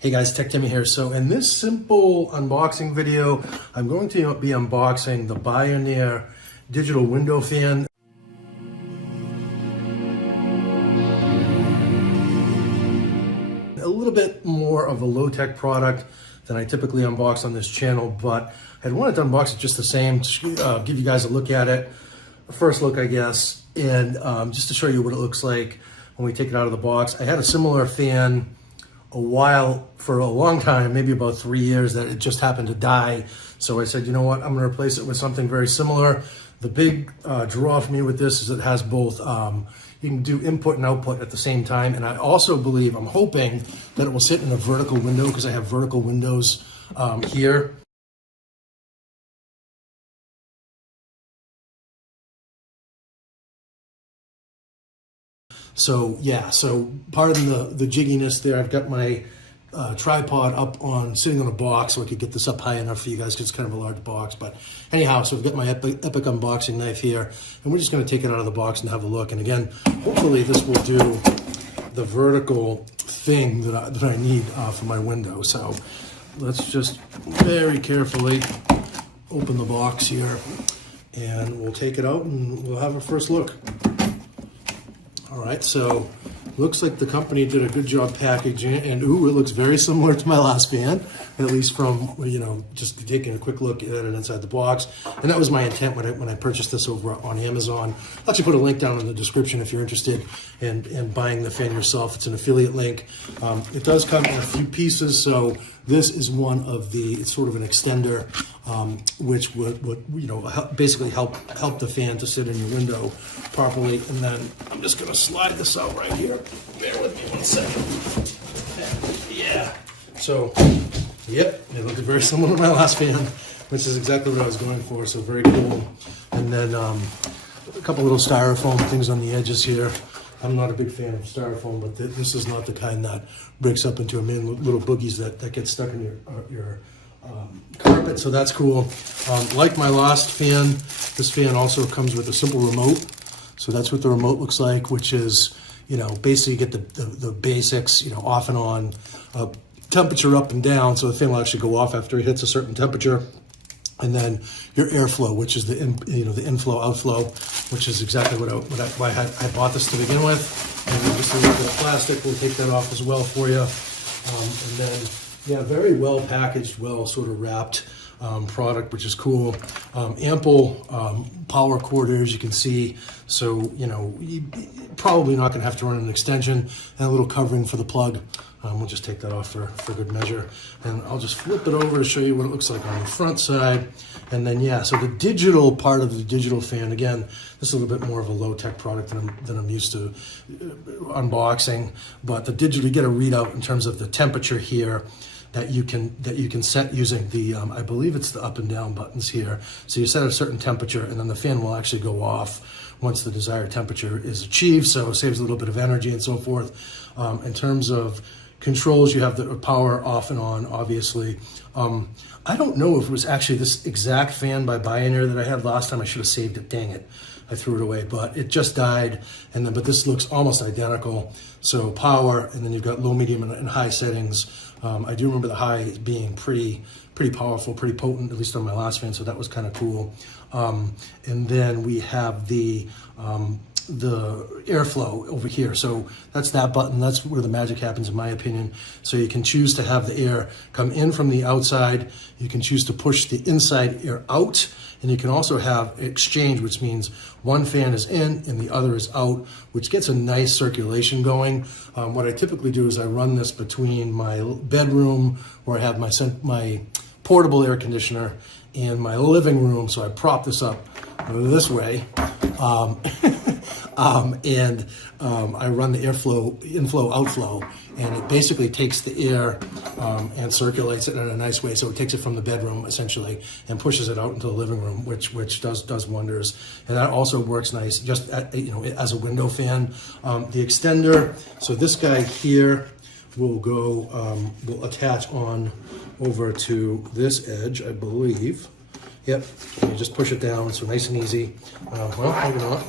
Hey guys, TecTimmy here. So in this simple unboxing video, I'm going to be unboxing the BIONARE digital window fan. A little bit more of a low-tech product than I typically unbox on this channel, but I wanted to unbox it just the same, to give you guys a look at it, a first look I guess, and just to show you what it looks like when we take it out of the box. I had a similar fan for a long time, maybe about 3 years, that it just happened to die. So I said, you know what, I'm gonna replace it with something very similar. The big draw for me with this is it has both, you can do input and output at the same time. And I also believe, I'm hoping that it will sit in a vertical window because I have vertical windows here. So yeah, so pardon the jigginess there. I've got my tripod up sitting on a box so I could get this up high enough for you guys because it's kind of a large box. But anyhow, so I've got my epic unboxing knife here, and we're just going to take it out of the box and have a look. And again, hopefully this will do the vertical thing that I need for my window. So let's just very carefully open the box here, and we'll take it out and we'll have a first look. All right, so looks like the company did a good job packaging it, and ooh, it looks very similar to my last fan, at least from, you know, just taking a quick look at it inside the box. And that was my intent when I purchased this over on Amazon. I'll actually put a link down in the description if you're interested in buying the fan yourself. It's an affiliate link. It does come in a few pieces, so this is one of it's sort of an extender, which would you know, basically help the fan to sit in your window properly. And then I'm just gonna slide this out right here. Bear with me 1 second. Yeah. So, yep, it looked very similar to my last fan, which is exactly what I was going for. So very cool. And then a couple little styrofoam things on the edges here. I'm not a big fan of styrofoam, but this is not the kind that breaks up into a million little boogies that get stuck in your carpet, so that's cool. Like my last fan, this fan also comes with a simple remote. So that's what the remote looks like, which is, you know, basically you get the basics, you know, off and on, temperature up and down, so the fan will actually go off after it hits a certain temperature. And then your airflow, which is the inflow outflow, which is exactly why I bought this to begin with. And then just a little bit of plastic, we'll take that off as well for you. And then, yeah, very well packaged, well sort of wrapped product, which is cool. Ample power cord here, as you can see. So, you know, you're probably not gonna have to run an extension, and a little covering for the plug. We'll just take that off for good measure. And I'll just flip it over to show you what it looks like on the front side. And then, yeah, so the digital part of the digital fan, again, this is a little bit more of a low-tech product than I'm used to unboxing. But the digital, you get a readout in terms of the temperature here that you can set using the, I believe it's the up and down buttons here. So you set a certain temperature, and then the fan will actually go off once the desired temperature is achieved. So it saves a little bit of energy and so forth. In terms of controls, you have the power off and on, obviously. I don't know if it was actually this exact fan by BIONARE that I had last time. I should have saved it, dang it. I threw it away, but it just died. But this looks almost identical. So power, and then you've got low, medium, and high settings. I do remember the high being pretty powerful, pretty potent, at least on my last fan, so that was kind of cool. And then we have the airflow over here. So that's that button. That's where the magic happens, in my opinion. So you can choose to have the air come in from the outside. You can choose to push the inside air out. And you can also have exchange, which means one fan is in and the other is out, which gets a nice circulation going. What I typically do is I run this between my bedroom, where I have my portable air conditioner, and my living room. So I prop this up this way. I run the airflow, inflow, outflow, and it basically takes the air and circulates it in a nice way. So it takes it from the bedroom essentially and pushes it out into the living room, which does wonders. And that also works nice just as a window fan. The extender, so this guy here will will attach on over to this edge, I believe. Yep, you just push it down, so nice and easy. Well, maybe not.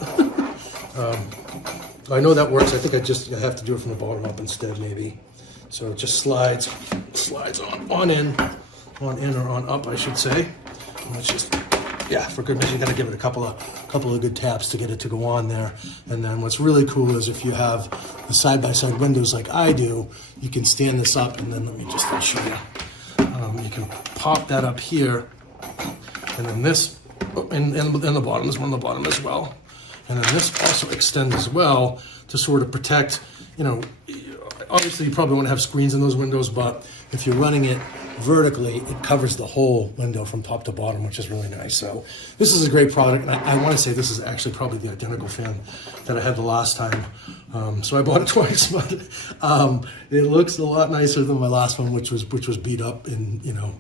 I know that works. I think I have to do it from the bottom up instead, maybe. So it just slides on in or on up, I should say. And let's just, yeah, for goodness, you got to give it a couple of good taps to get it to go on there. And then what's really cool is if you have the side-by-side windows like I do, you can stand this up, and then let me just show you. You can pop that up here, and then this, and the bottom, there's one on the bottom as well. And then this also extends as well to sort of protect, you know, obviously you probably want to have screens in those windows, but if you're running it vertically, it covers the whole window from top to bottom, which is really nice. So this is a great product, and I want to say this is actually probably the identical fan that I had the last time. So I bought it twice, but it looks a lot nicer than my last one, which was beat up, and you know,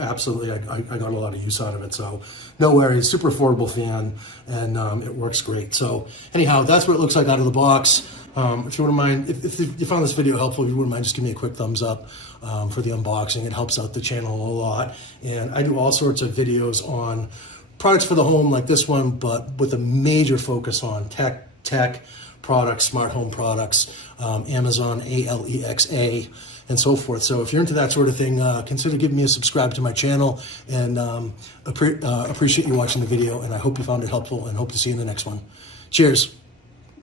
absolutely, I got a lot of use out of it. So no worries, super affordable fan, and it works great. So anyhow, that's what it looks like out of the box. If you wouldn't mind, if you found this video helpful, if you wouldn't mind, just give me a quick thumbs up for the unboxing. It helps out the channel a lot. And I do all sorts of videos on products for the home like this one, but with a major focus on tech products, smart home products, Amazon, Alexa, and so forth. So if you're into that sort of thing, consider giving me a subscribe to my channel, and appreciate you watching the video, and I hope you found it helpful, and hope to see you in the next one. Cheers.